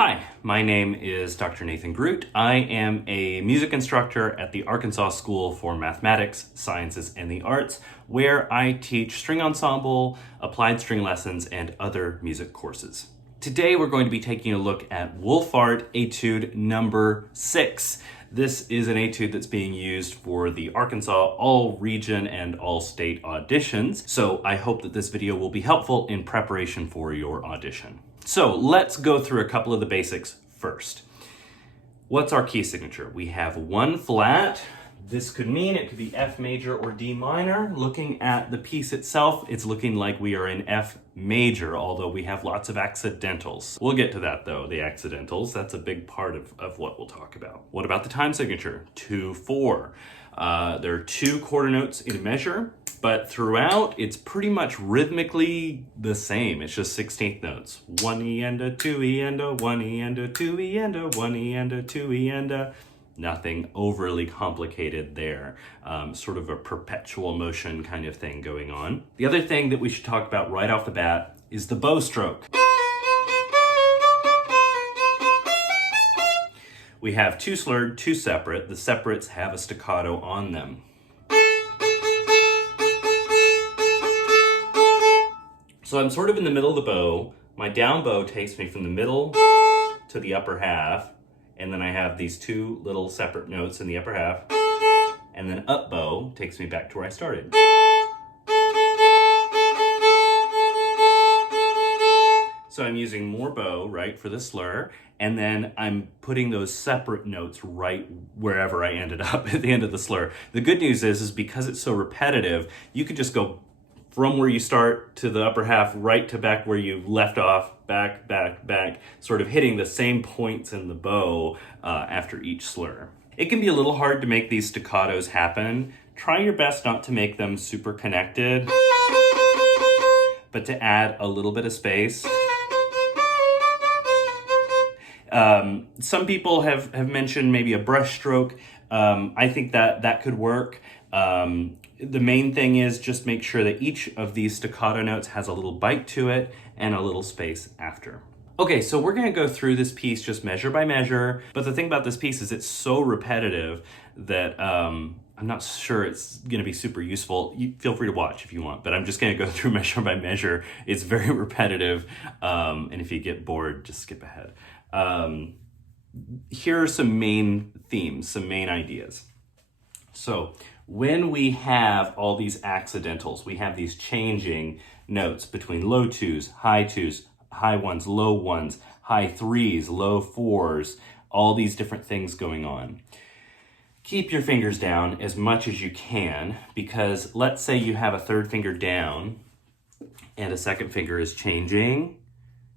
Hi, my name is Dr. Nathan Groot. I am a music instructor at the Arkansas School for Mathematics, Sciences, and the Arts, where I teach string ensemble, applied string lessons, and other music courses. Today we're going to be taking a look at Wohlfahrt Etude number 6. This is an etude that's being used for the Arkansas all-region and all-state auditions, so I hope that this video will be helpful in preparation for your audition. So let's go through a couple of the basics first. What's our key signature? We have one flat. This could mean it could be F major or D minor. Looking at the piece itself, it's looking like we are in F major, although we have lots of accidentals. We'll get to that though, the accidentals. That's a big part of what we'll talk about. What about the time signature? 2-4. There are two quarter notes in measure, but throughout it's pretty much rhythmically the same. It's just 16th notes. 1E and a 2E and a 1E and a 2E and a 1E and a 2E and a. Nothing overly complicated there. Sort of a perpetual motion kind of thing going on. The other thing that we should talk about right off the bat is the bow stroke. We have two slurred, two separate. The separates have a staccato on them. So I'm sort of in the middle of the bow. My down bow takes me from the middle to the upper half, and then I have these two little separate notes in the upper half, and then up bow takes me back to where I started. So I'm using more bow, right, for the slur, and then I'm putting those separate notes right wherever I ended up at the end of the slur. The good news is because it's so repetitive, you could just go from where you start to the upper half, right to back where you left off, back, back, back, sort of hitting the same points in the bow after each slur. It can be a little hard to make these staccatos happen. Try your best not to make them super connected, but to add a little bit of space. Some people have mentioned maybe a brush stroke. I think that could work. The main thing is just make sure that each of these staccato notes has a little bite to it and a little space after. Okay, so we're gonna go through this piece just measure by measure, but the thing about this piece is it's so repetitive that I'm not sure it's gonna be super useful. You feel free to watch if you want, but I'm just gonna go through measure by measure. It's very repetitive, and if you get bored, just skip ahead. Here are some main themes, some main ideas. So when we have all these accidentals, we have these changing notes between low twos, high ones, low ones, high threes, low fours, all these different things going on. Keep your fingers down as much as you can, because let's say you have a third finger down and a second finger is changing.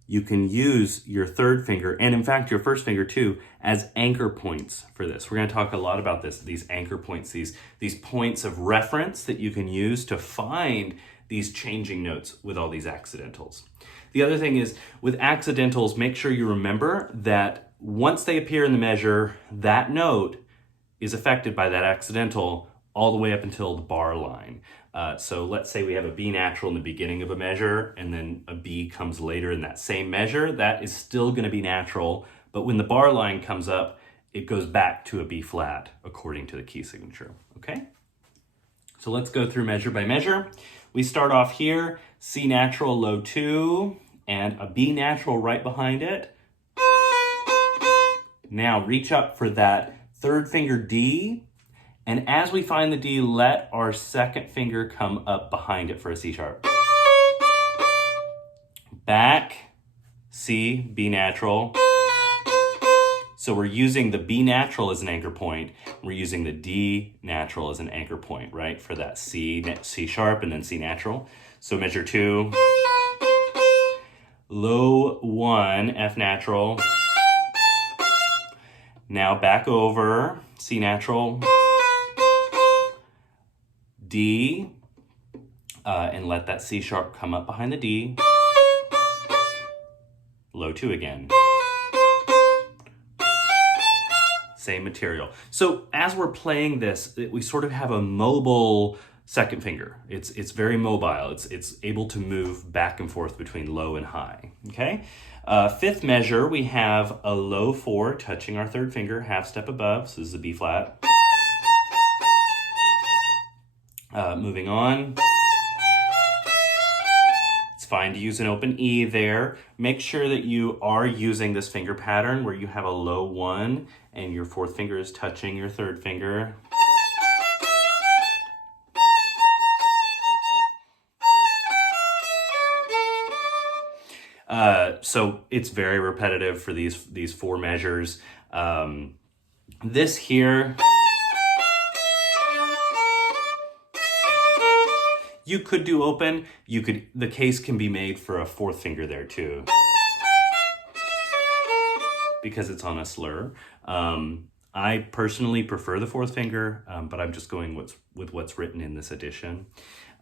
You can use your third finger, and in fact your first finger too, as anchor points for this. We're going to talk a lot about this, these anchor points, these points of reference that you can use to find these changing notes with all these accidentals. The other thing is, with accidentals, make sure you remember that once they appear in the measure, that note is affected by that accidental all the way up until the bar line. So let's say we have a B natural in the beginning of a measure, and then a B comes later in that same measure. That is still going to be natural, but when the bar line comes up, it goes back to a B flat according to the key signature, okay? So let's go through measure by measure. We start off here, C natural, low 2, and a B natural right behind it. Now reach up for that third finger D, and as we find the D, let our second finger come up behind it for a C sharp. Back, C, B natural. So we're using the B natural as an anchor point. We're using the D natural as an anchor point, right? For that C sharp and then C natural. So measure 2. Low 1, F natural. Now back over, C natural. D, and let that C sharp come up behind the D. Low 2 again. Same material. So as we're playing this, we sort of have a mobile second finger. It's very mobile. It's able to move back and forth between low and high. Okay. Fifth measure, we have a low 4 touching our third finger, half step above. So this is a B flat. Moving on. It's fine to use an open E there. Make sure that you are using this finger pattern where you have a low 1 and your fourth finger is touching your third finger. So it's very repetitive for these 4 measures. This here, you could do open. The case can be made for a fourth finger there too, because it's on a slur. I personally prefer the fourth finger, but I'm just going with what's written in this edition.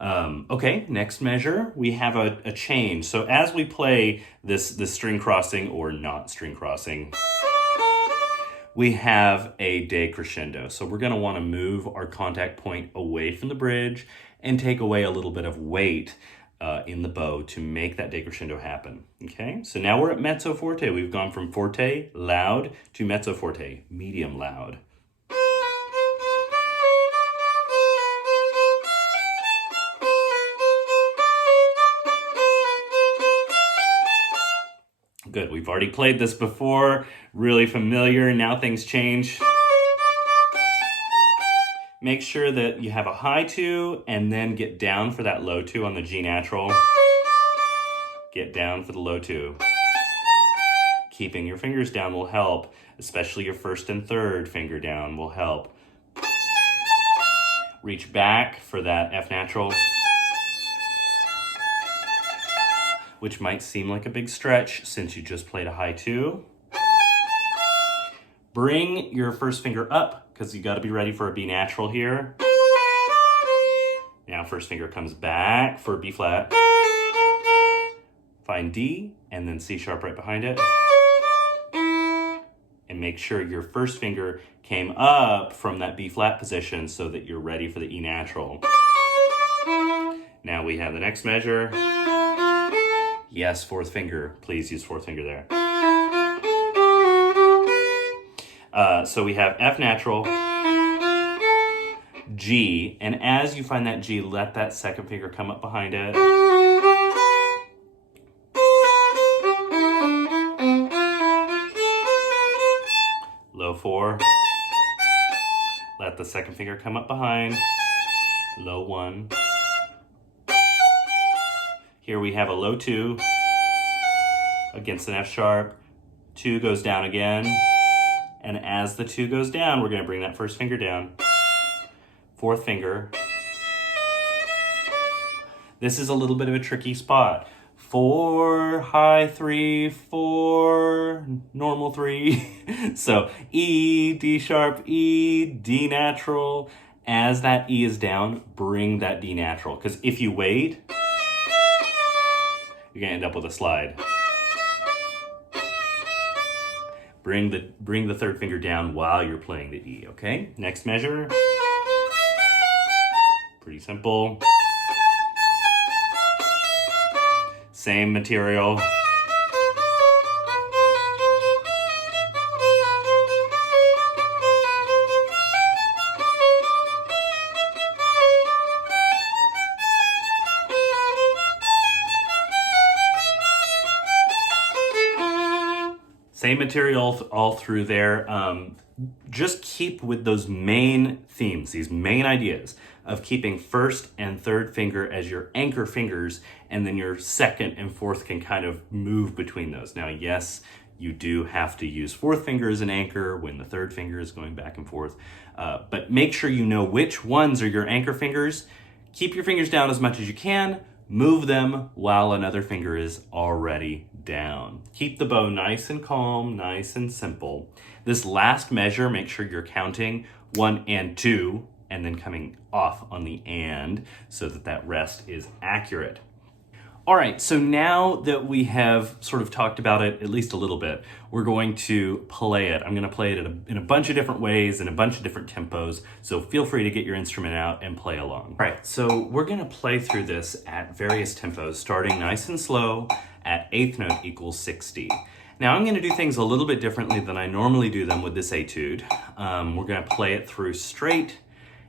Okay, next measure, we have a change. So as we play this string crossing or not string crossing, we have a decrescendo. So we're gonna wanna move our contact point away from the bridge and take away a little bit of weight in the bow to make that decrescendo happen. Okay, so now we're at mezzo forte. We've gone from forte, loud, to mezzo forte, medium loud. Good, we've already played this before, really familiar, now things change. Make sure that you have a high 2 and then get down for that low 2 on the G natural. Get down for the low 2. Keeping your fingers down will help, especially your first and third finger down will help. Reach back for that F natural, which might seem like a big stretch since you just played a high 2. Bring your first finger up, because you got to be ready for a B natural here. Now first finger comes back for B flat. Find D, and then C sharp right behind it. And make sure your first finger came up from that B flat position so that you're ready for the E natural. Now we have the next measure. Yes, fourth finger. Please use fourth finger there. So we have F natural, G, and as you find that G, let that second finger come up behind it. Low 4. Let the second finger come up behind. Low 1. Here we have a low 2 against an F sharp. 2 goes down again. And as the 2 goes down, we're going to bring that first finger down. Fourth finger. This is a little bit of a tricky spot. 4, high 3, 4, normal 3. So E, D sharp, E, D natural. As that E is down, bring that D natural. Because if you wait, you're going to end up with a slide. Bring the third finger down while you're playing the E, okay? Next measure. Pretty simple. Same material. Same material all through there. Just keep with those main themes, these main ideas of keeping first and third finger as your anchor fingers, and then your second and fourth can kind of move between those. Now, yes, you do have to use fourth finger as an anchor when the third finger is going back and forth, but make sure you know which ones are your anchor fingers. Keep your fingers down as much as you can. Move them while another finger is already down. Keep the bow nice and calm, nice and simple. This last measure, make sure you're counting 1 and 2, and then coming off on the and, so that that rest is accurate. All right, so now that we have sort of talked about it at least a little bit, we're going to play it. I'm going to play it in a bunch of different ways, in a bunch of different tempos, so feel free to get your instrument out and play along. All right, so we're going to play through this at various tempos, starting nice and slow at eighth note equals 60. Now I'm going to do things a little bit differently than I normally do them with this etude. We're going to play it through straight,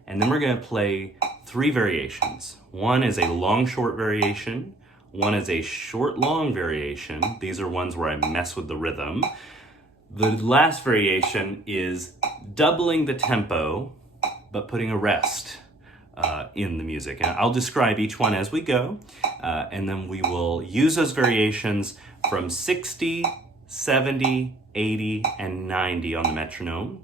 and then we're going to play 3 variations. One is a long-short variation. One is a short-long variation. These are ones where I mess with the rhythm. The last variation is doubling the tempo, but putting a rest in the music. And I'll describe each one as we go, and then we will use those variations from 60, 70, 80, and 90 on the metronome.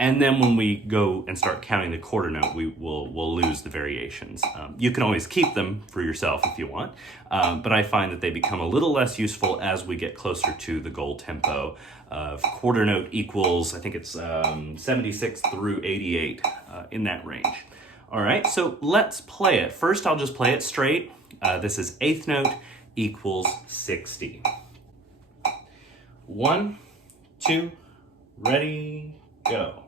And then when we go and start counting the quarter note, we'll lose the variations. You can always keep them for yourself if you want, but I find that they become a little less useful as we get closer to the goal tempo of quarter note equals, I think it's 76 through 88, in that range. All right, so let's play it. First, I'll just play it straight. This is eighth note equals 60. 1, 2, ready, go.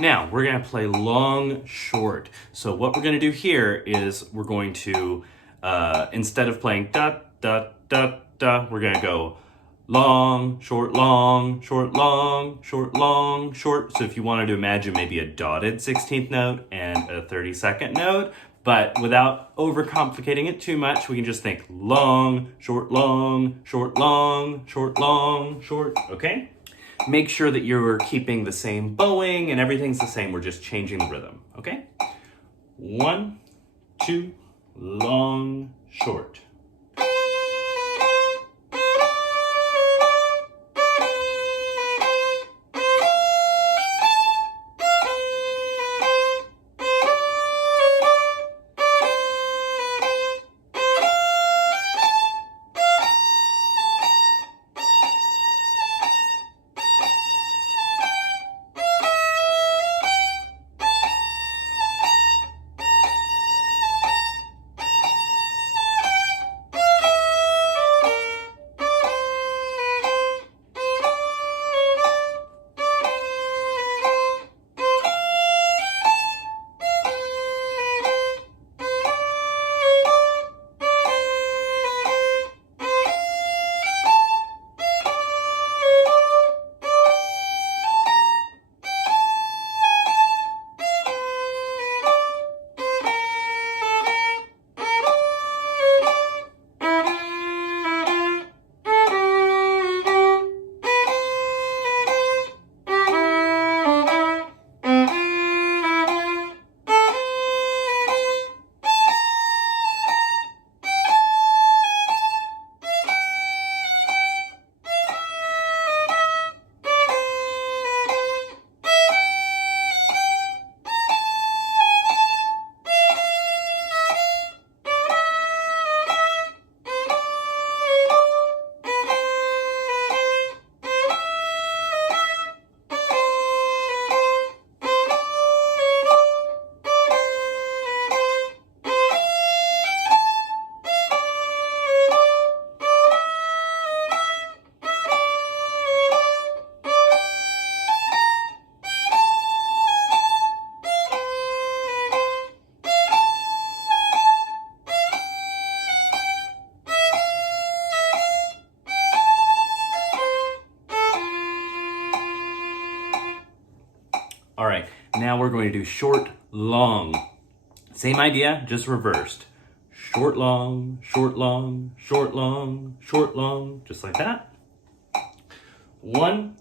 Now, we're going to play long, short. So what we're going to do here is we're going to, instead of playing da, da, da, da, we're going to go long, short, long, short, long, short, long, short. So if you wanted to imagine maybe a dotted 16th note and a 32nd note, but without overcomplicating it too much, we can just think long, short, long, short, long, short, long, short, okay? Make sure that you're keeping the same bowing and everything's the same. We're just changing the rhythm, okay? 1, 2, long, short. Now we're going to do short, long. Same idea, just reversed. Short, long, short, long, short, long, short, long, just like that. 1,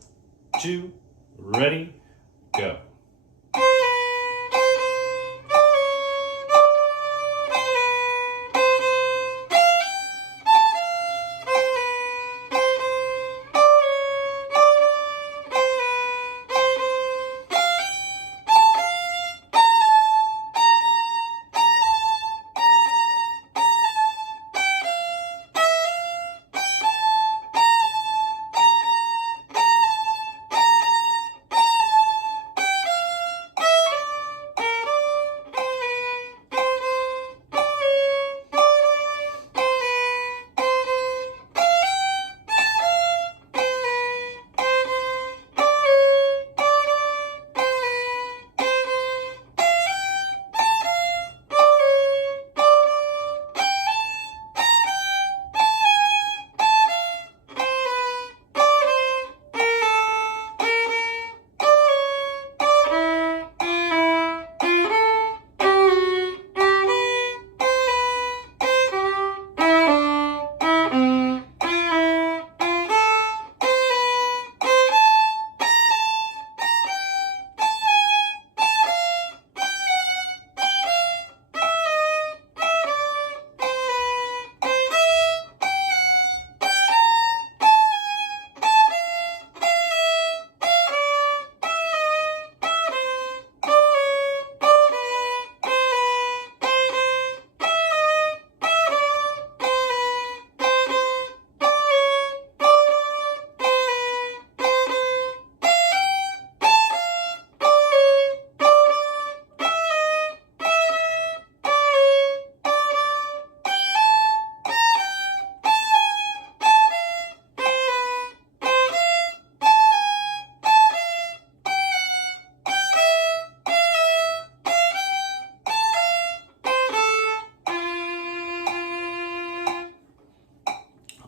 2, ready, go.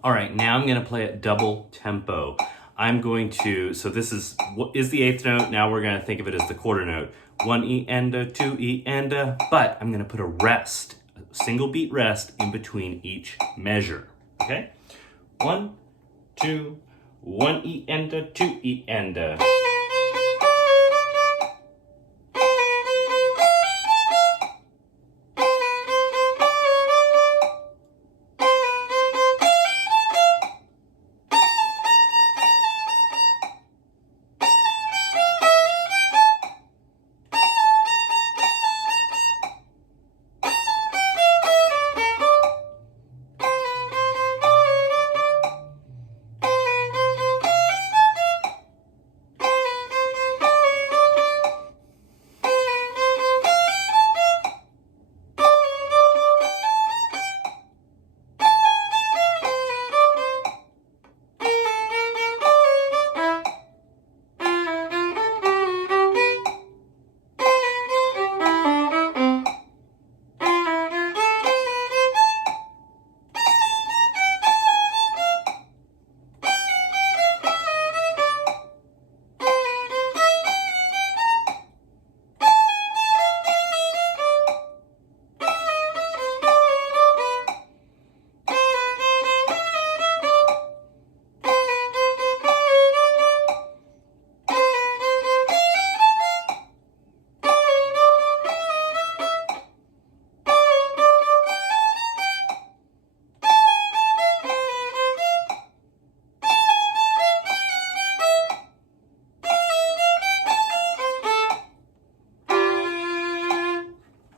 All right, now I'm gonna play it double tempo. I'm going to, so this is what is the eighth note. Now we're gonna think of it as the quarter note. 1 E and a, 2 E and a, but I'm gonna put a rest, a single beat rest in between each measure, okay? 1, 2, 1 E and a, 2 E and a.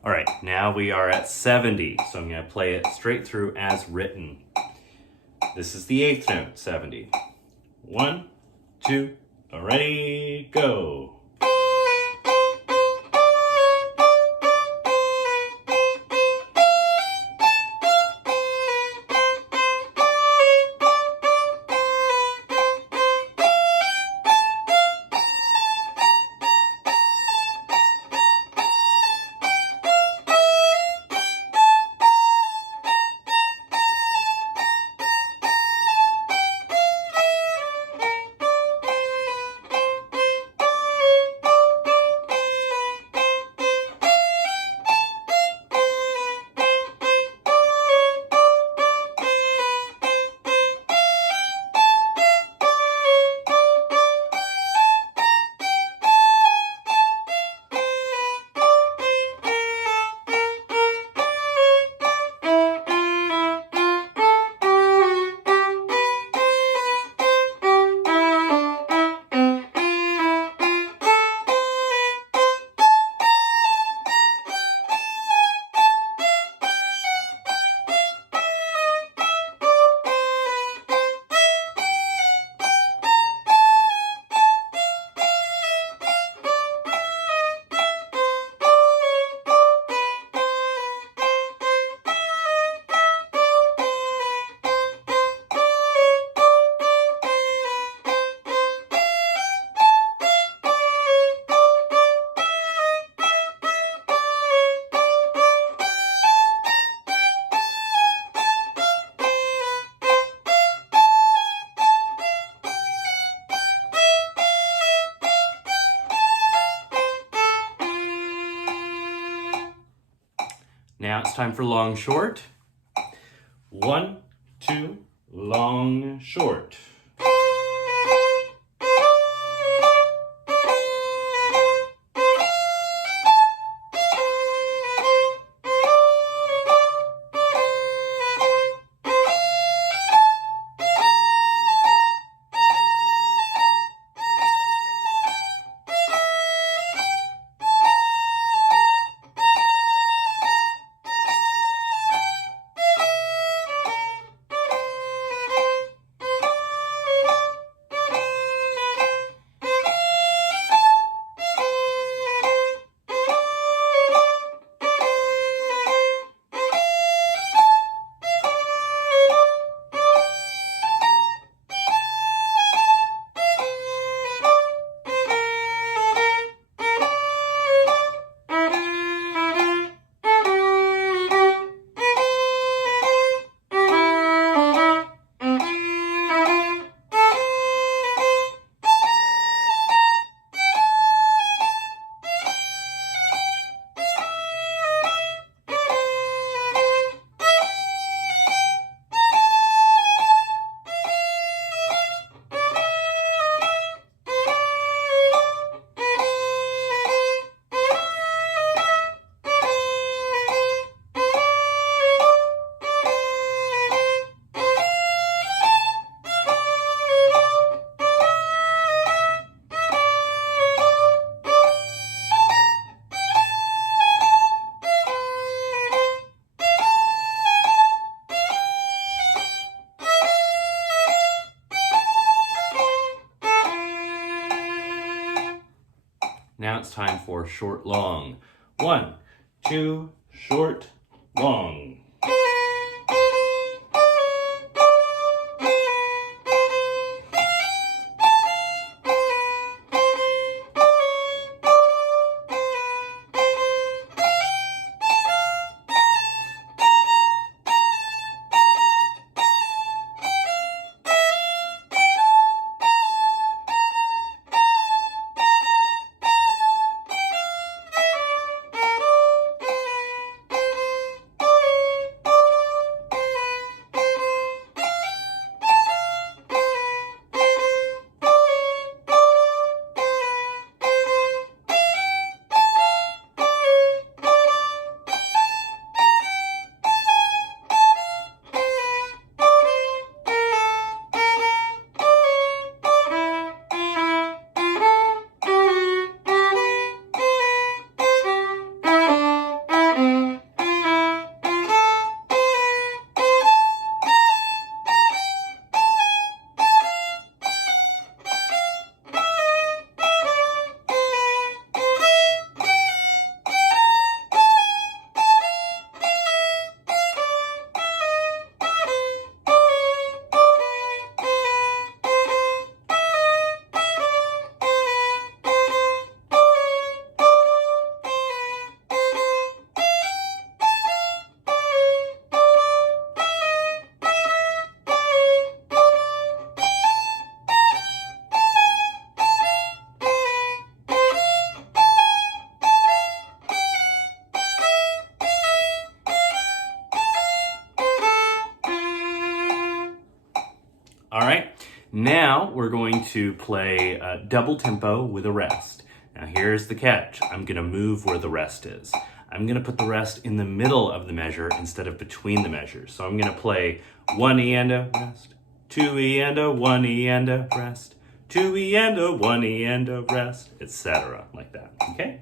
All right, now we are at 70, so I'm gonna play it straight through as written. This is the eighth note, 70. 1, 2, ready, go. it's time for long, short. 1, 2, long, short. Now it's time for short, long. 1, 2, short, long. All right, now we're going to play double tempo with a rest. Now here's the catch. I'm gonna move where the rest is. I'm gonna put the rest in the middle of the measure instead of between the measures. So I'm gonna play 1 E and a rest, 2 E and a 1 E and a rest, 2 E and a 1 E and a rest, etc. like that, okay?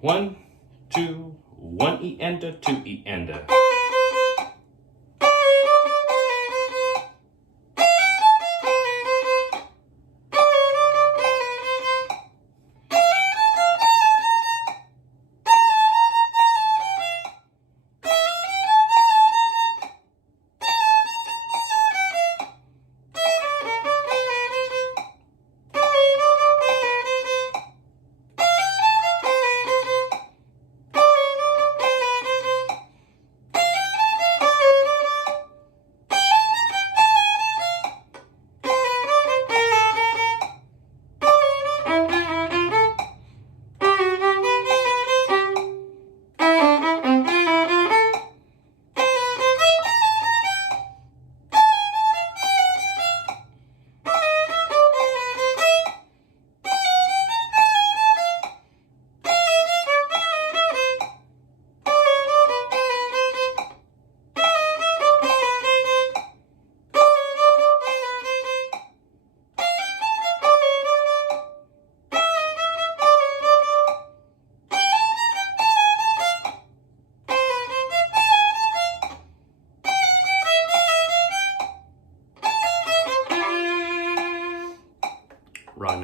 1, 2, 1 E and a 2 E and a.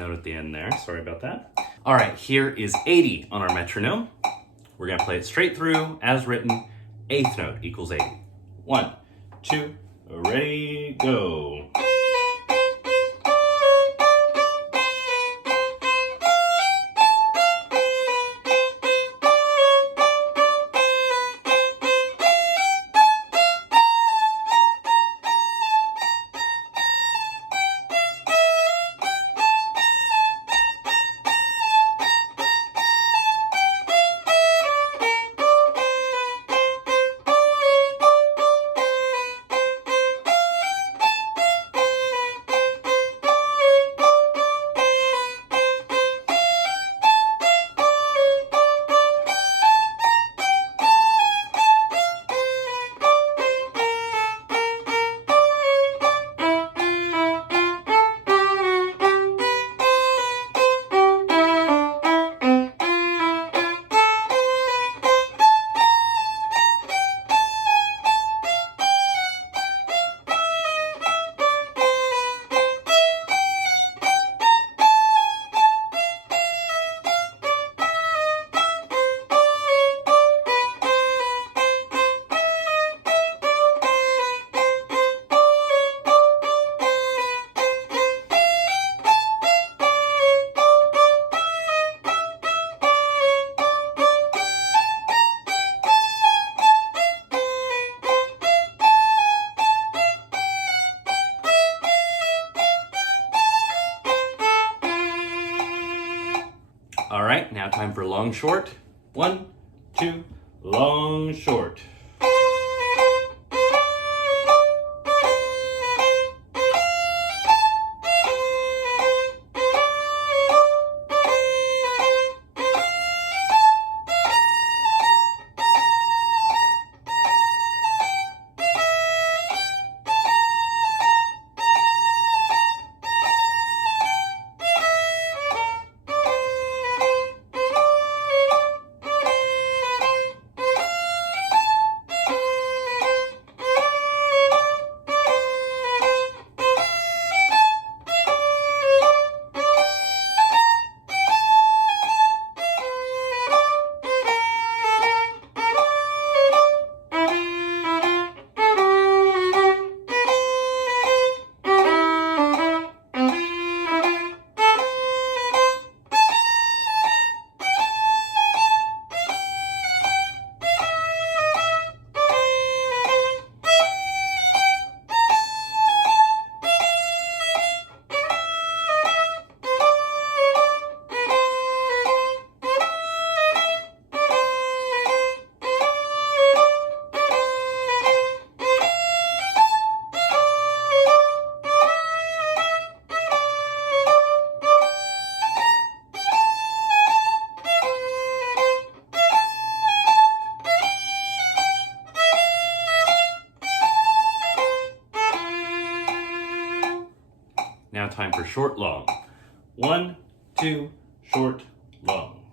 note at the end there. Sorry about that. All right, here is 80 on our metronome. We're gonna play it straight through as written. Eighth note equals 80. 1, 2, ready, go. All right, now time for long, short. 1, 2, long, short. Now time for short, long. 1, 2, short, long.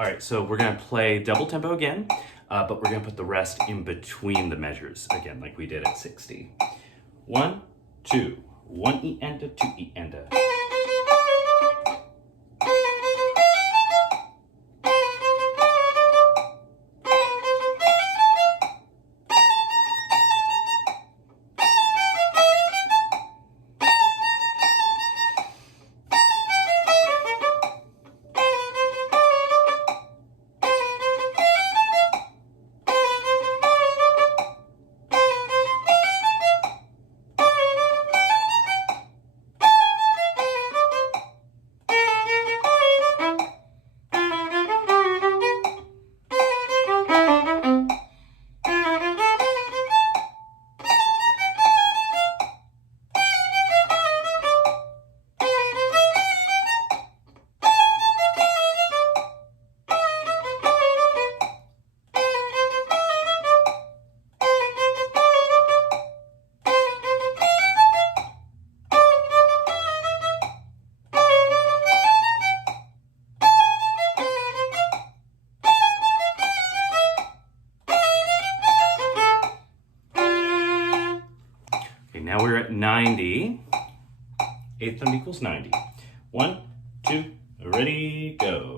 All right, so we're gonna play double tempo again, but we're gonna put the rest in between the measures again, like we did at 60. 1, 2, 1 E and a 2 E and a. Now we're at 90. Eighth note equals 90. 1, 2, ready, go.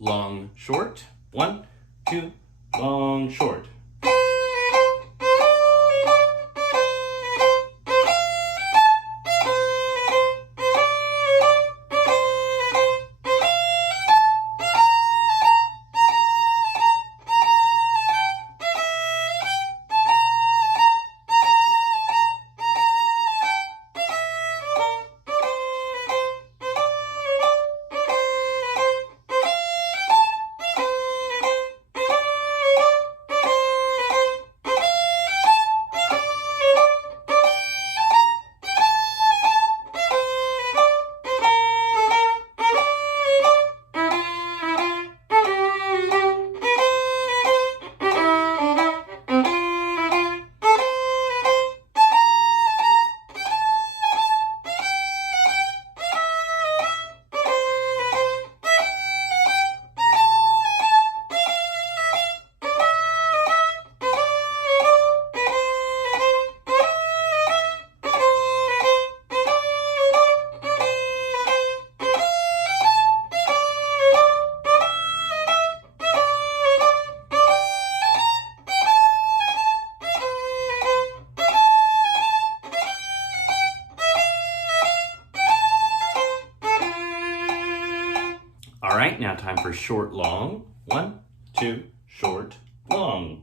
Long, short. 1, 2, long, short. All right, now time for short, long. 1, 2, short, long.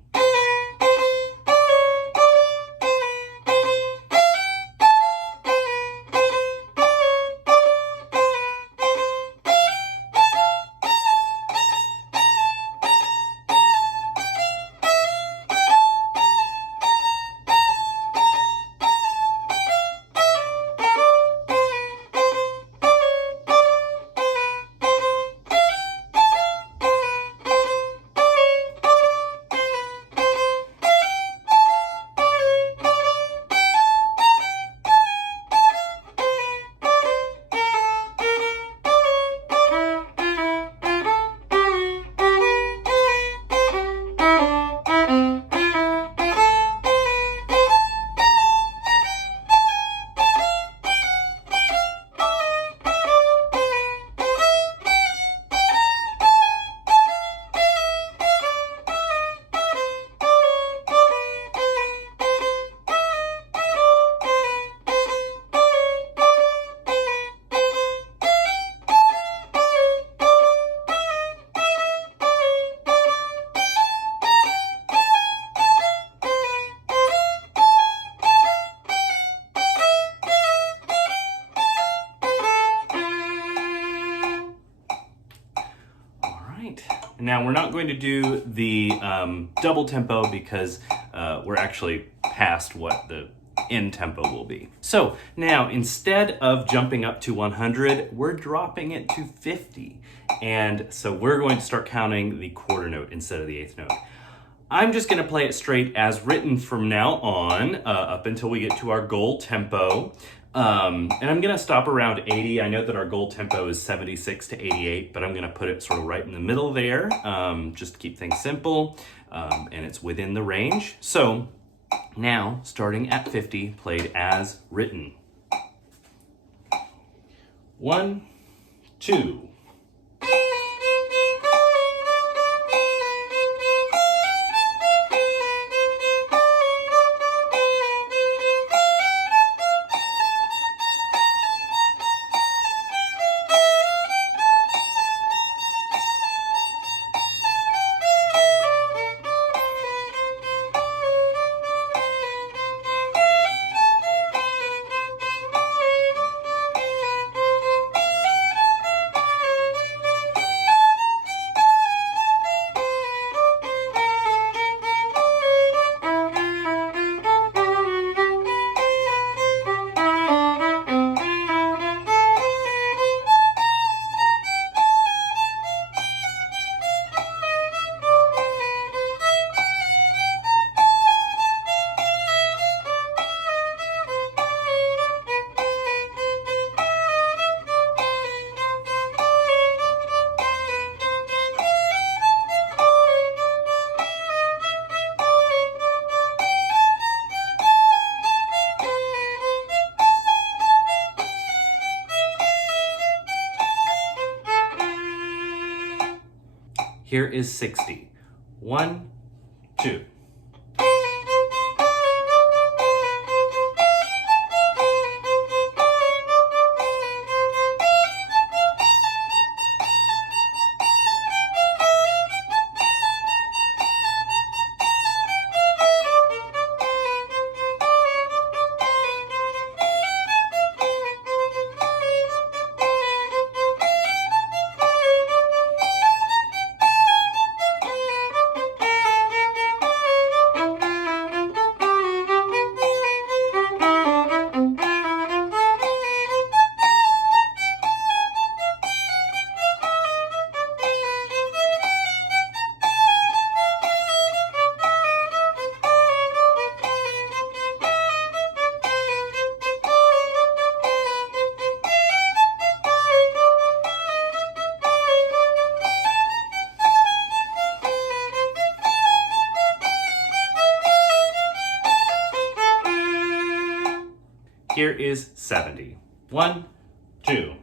Now we're not going to do the double tempo because we're actually past what the end tempo will be. So now instead of jumping up to 100, we're dropping it to 50. And so we're going to start counting the quarter note instead of the eighth note. I'm just going to play it straight as written from now on, up until we get to our goal tempo. And I'm going to stop around 80. I know that our goal tempo is 76 to 88, but I'm going to put it sort of right in the middle there, just to keep things simple, and it's within the range. So now, starting at 50, played as written. 1, 2. Here is 60. 1, 2. Here is 70. 1, 2.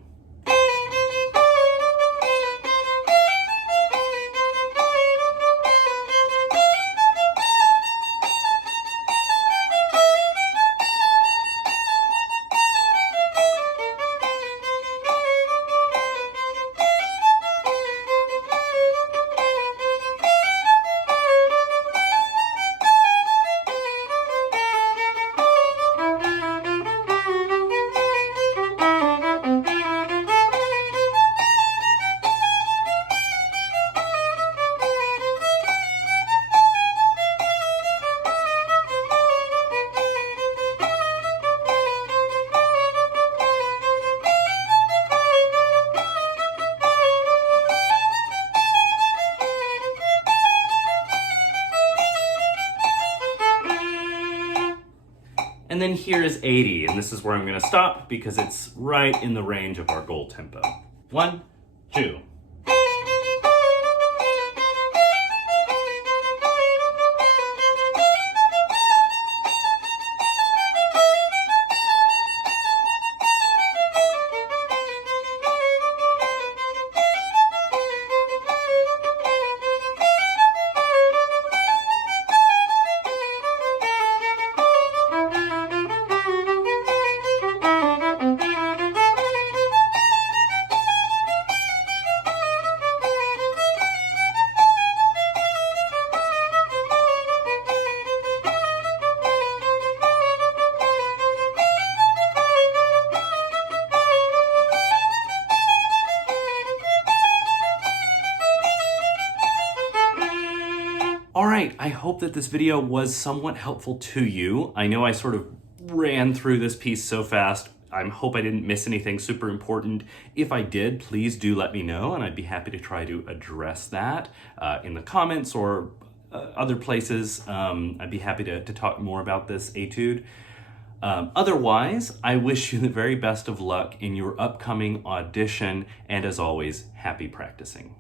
And then here is 80, and this is where I'm going to stop because it's right in the range of our goal tempo. 1, 2. I hope that this video was somewhat helpful to you. I know I sort of ran through this piece so fast. I hope I didn't miss anything super important. If I did, please do let me know, and I'd be happy to try to address that in the comments or other places. I'd be happy to talk more about this etude. Otherwise, I wish you the very best of luck in your upcoming audition, and as always, happy practicing.